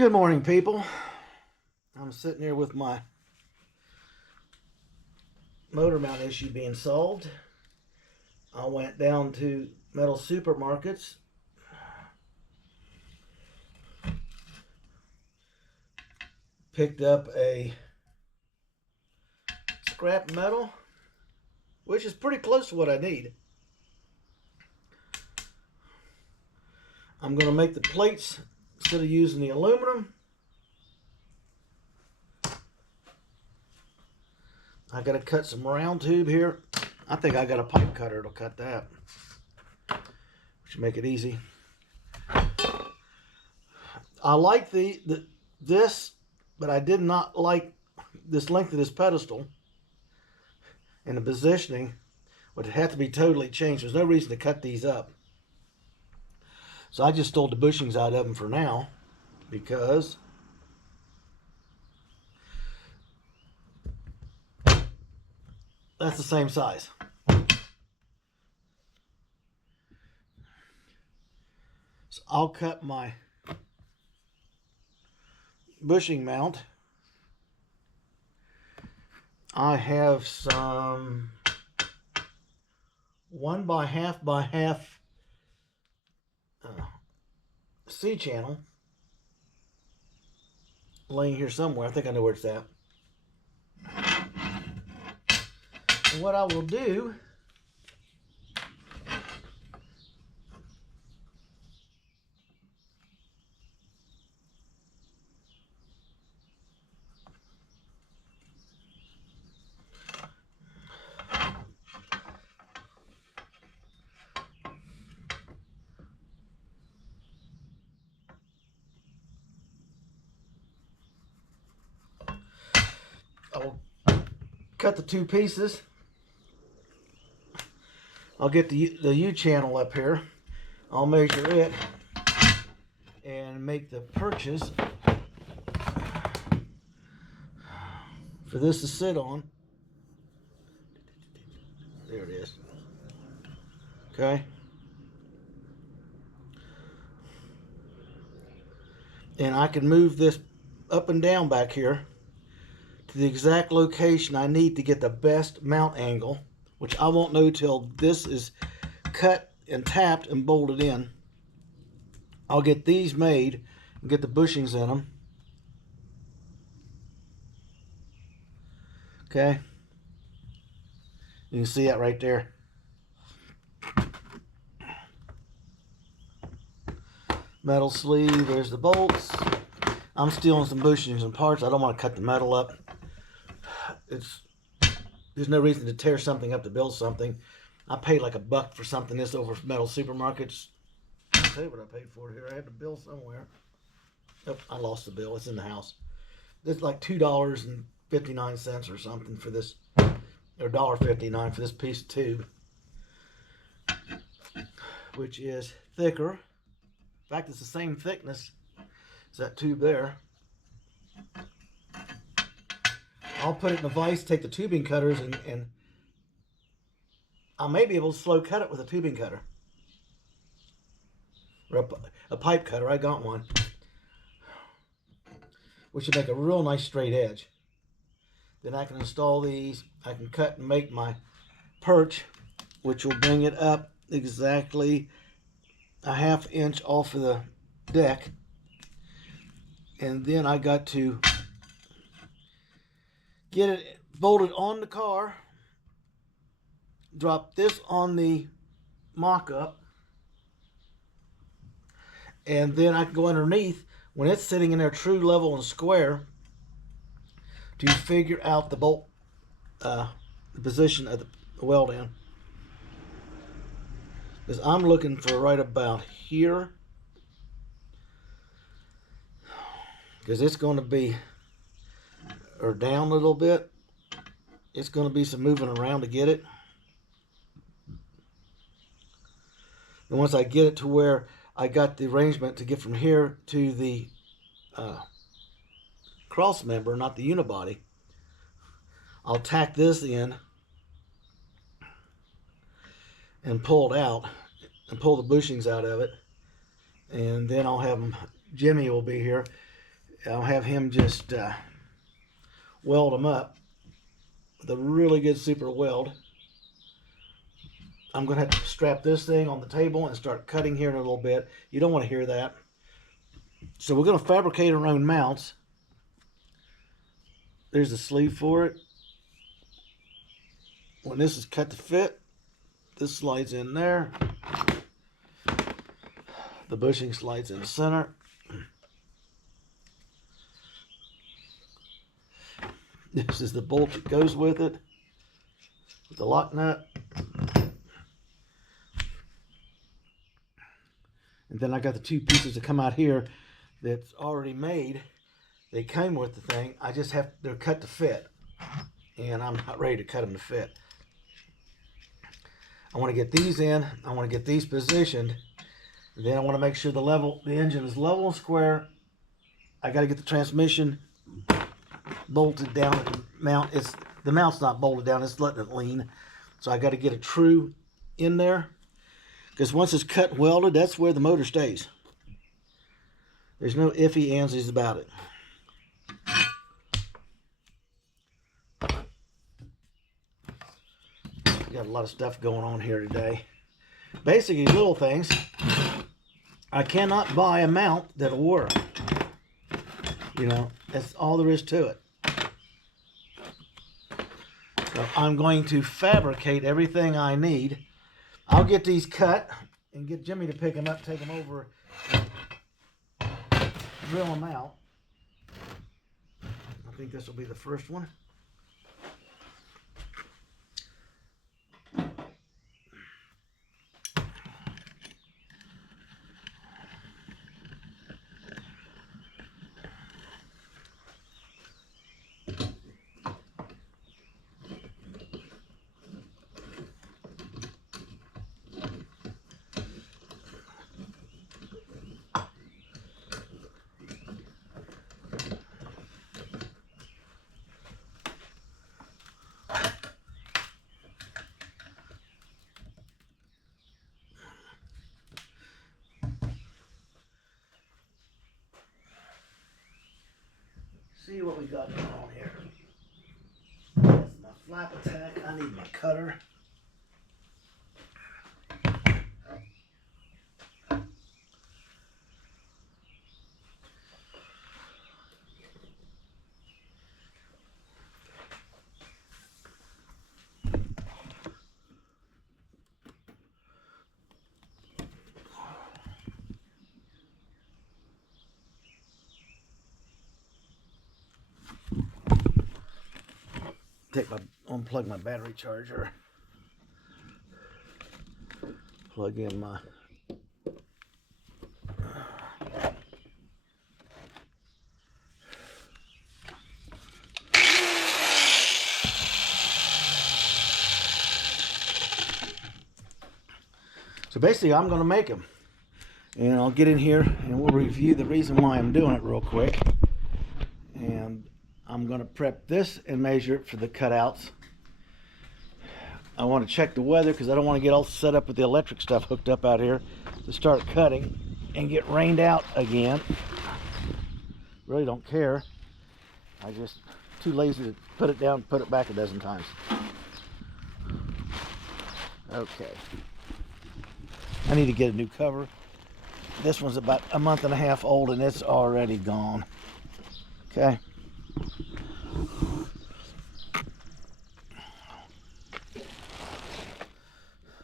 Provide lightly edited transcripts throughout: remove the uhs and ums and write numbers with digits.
Good morning, people. I'm sitting here with my motor mount issue being solved. I went down to metal supermarkets, picked up a scrap metal, which is pretty close to what I need. I'm going to make the plates instead of using the aluminum. I got to cut some round tube here. I think I got a pipe cutter to cut that, which will make it easy. I like this, but I did not like this length of this pedestal, and the positioning would have to be totally changed. There's no reason to cut these up. So I just stole the bushings out of them for now, because that's the same size. So I'll cut my bushing mount. I have some 1x1/2 by 1/2 C-channel laying here somewhere. I think I know where it's at. And what I will do I will cut the two pieces. I'll get the U channel up here. I'll measure it and make the purchase for this to sit on. There it is. Okay. And I can move this up and down back here to the exact location I need to get the best mount angle, which I won't know till this is cut and tapped and bolted in. I'll get these made and get the bushings in them. Okay. You can see that right there. Metal sleeve, there's the bolts. I'm stealing some bushings and parts. I don't want to cut the metal up. There's no reason to tear something up to build something. I paid like $1 for something this over metal supermarkets. I'll tell you what I paid for it here. I had the bill somewhere. Oh, I lost the bill. It's in the house. It's like $2.59 or something for this, or $1.59 for this piece of tube, which is thicker. In fact, it's the same thickness as that tube there. I'll put it in a vise, take the tubing cutters, and I may be able to slow cut it with a tubing cutter. Or a pipe cutter. I got one. Which would make a real nice straight edge. Then I can install these. I can cut and make my perch, which will bring it up exactly a 1/2 inch off of the deck. And then I got to get it bolted on the car, drop this on the mock-up, and then I can go underneath when it's sitting in there true level and square to figure out the bolt, the position of the weld in. Because I'm looking for right about here, because it's going to be, or down a little bit, it's going to be some moving around to get it. And once I get it to where I got the arrangement to get from here to the cross member, not the unibody, I'll tack this in and pull it out and pull the bushings out of it, and then I'll have them, Jimmy will be here I'll have him just weld them up with a really good super weld. I'm going to have to strap this thing on the table and start cutting here in a little bit. You don't want to hear that. So we're going to fabricate our own mounts. There's the sleeve for it. When this is cut to fit, this slides in there. The bushing slides in the center. This is the bolt that goes with it, with the lock nut. And then I got the two pieces that come out here that's already made. They came with the thing. I just have, they're cut to fit. And I'm not ready to cut them to fit. I want to get these in. I want to get these positioned. And then I want to make sure the engine is level and square. I got to get the transmission bolted down at the mount. The mount's not bolted down, it's letting it lean. So I got to get it true in there. Because once it's cut and welded, that's where the motor stays. There's no iffy ansies about it. Got a lot of stuff going on here today. Basically, little things. I cannot buy a mount that'll work. You know, that's all there is to it. So I'm going to fabricate everything I need. I'll get these cut and get Jimmy to pick them up, take them over, and drill them out. I think this will be the first one. See what we got going on here. That's my flap attack. I need my cutter. Unplug my battery charger. Plug in my So basically I'm going to make them, and I'll get in here and we'll review the reason why I'm doing it real quick. And I'm going to prep this and measure it for the cutouts. I want to check the weather because I don't want to get all set up with the electric stuff hooked up out here to start cutting and get rained out again. Really don't care. I just too lazy to put it down and put it back a dozen times. Okay. I need to get a new cover. This one's about a month and a half old and it's already gone. Okay.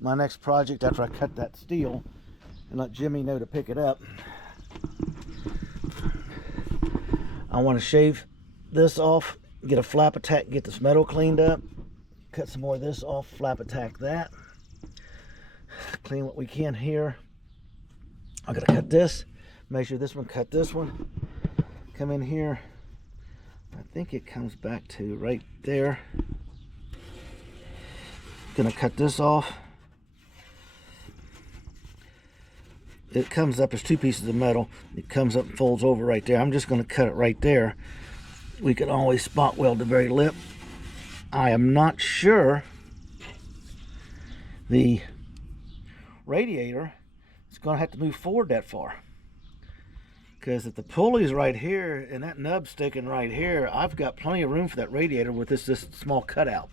My next project after I cut that steel and let Jimmy know to pick it up, I want to shave this off, get a flap attack, get this metal cleaned up, cut some more of this off, flap attack that, clean what we can here. I'm going to cut this, measure this one, cut this one, come in here. I think it comes back to right there. Gonna cut this off. It comes up as two pieces of metal. It comes up and folds over right there. I'm just gonna cut it right there. We can always spot weld the very lip. I am not sure the radiator is gonna have to move forward that far, Because if the pulley's right here and that nub's sticking right here, I've got plenty of room for that radiator with this small cutout.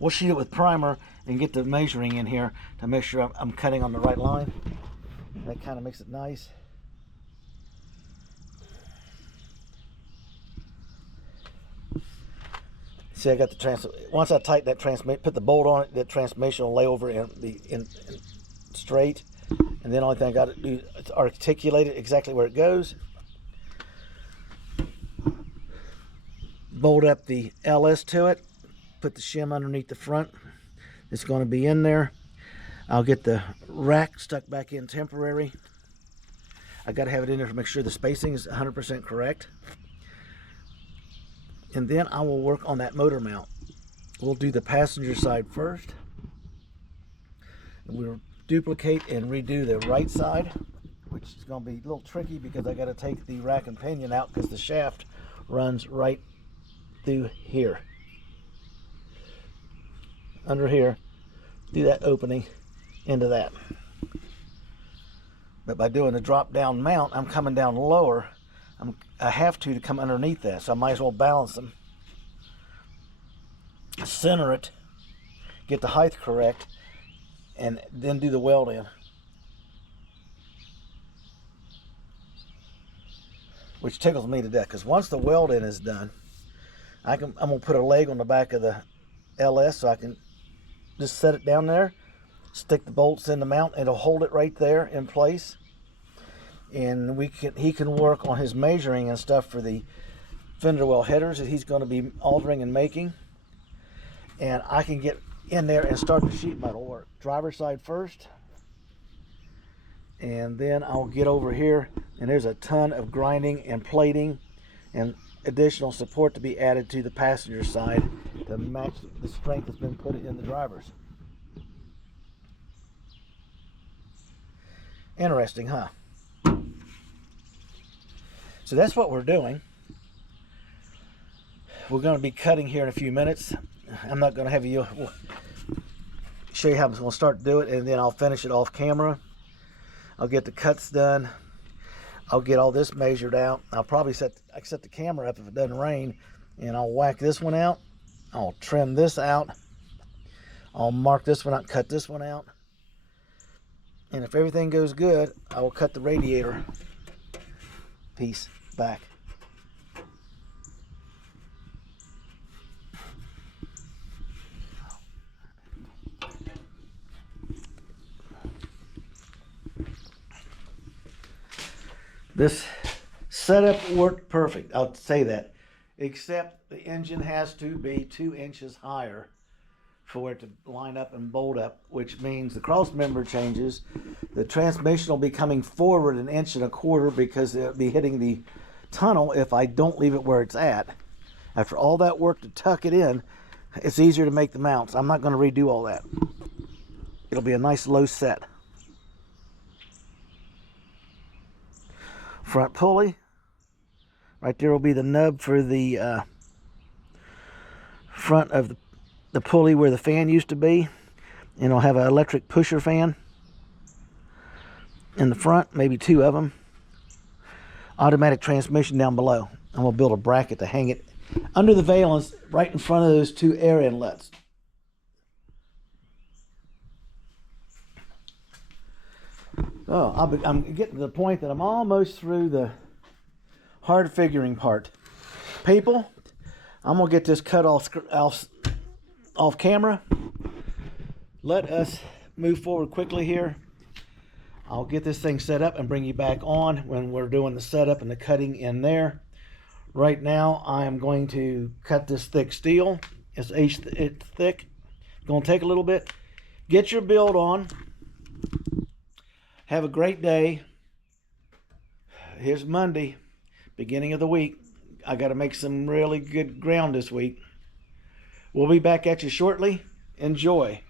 We'll sheet it with primer and get the measuring in here to make sure I'm cutting on the right line. That kind of makes it nice. See, I got the once I tighten that transmission, put the bolt on it, the transmission will lay over and be in straight. And then the only thing I got to do is articulate it exactly where it goes. Bolt up the LS to it. Put the shim underneath the front. It's going to be in there. I'll get the rack stuck back in temporary. I got to have it in there to make sure the spacing is 100% correct. And then I will work on that motor mount. We'll do the passenger side first. We'll duplicate and redo the right side, which is going to be a little tricky because I got to take the rack and pinion out because the shaft runs right through here. Under here, do that opening into that. But by doing the drop down mount, I'm coming down lower. I have to come underneath that, so I might as well balance them, center it, get the height correct, and then do the weld in, which tickles me to death. Because once the weld in is done, I'm gonna put a leg on the back of the LS so I can just set it down there, stick the bolts in the mount, and it'll hold it right there in place. And he can work on his measuring and stuff for the fender well headers that he's going to be altering and making. And I can get in there and start the sheet metal work. Driver's side first. And then I'll get over here, and there's a ton of grinding and plating and additional support to be added to the passenger side to match the strength that's been put in the driver's. Interesting, huh? So that's what we're doing. We're going to be cutting here in a few minutes. I'm not going to have you show you how I'm going to start to do it, and then I'll finish it off camera. I'll get the cuts done. I'll get all this measured out. I'll probably set the camera up if it doesn't rain, and I'll whack this one out. I'll trim this out. I'll mark this one out, cut this one out. And if everything goes good, I will cut the radiator piece back. This setup worked perfect, I'll say that, except the engine has to be 2 inches higher for it to line up and bolt up, which means the cross member changes. The transmission will be coming forward 1.25 inches because it'll be hitting the tunnel if I don't leave it where it's at. After all that work to tuck it in, it's easier to make the mounts. I'm not going to redo all that. It'll be a nice low set. Front pulley. Right there will be the nub for the front of the pulley where the fan used to be. And it'll have an electric pusher fan in the front, maybe 2 of them. Automatic transmission down below. I'm going to build a bracket to hang it under the valence right in front of those 2 air inlets. Oh, I'm getting to the point that I'm almost through the hard figuring part. People, I'm going to get this cut off camera. Let us move forward quickly here. I'll get this thing set up and bring you back on when we're doing the setup and the cutting in there. Right now, I am going to cut this thick steel. It's thick. It's going to take a little bit. Get your build on. Have a great day. Here's Monday, beginning of the week. I got to make some really good ground this week. We'll be back at you shortly. Enjoy.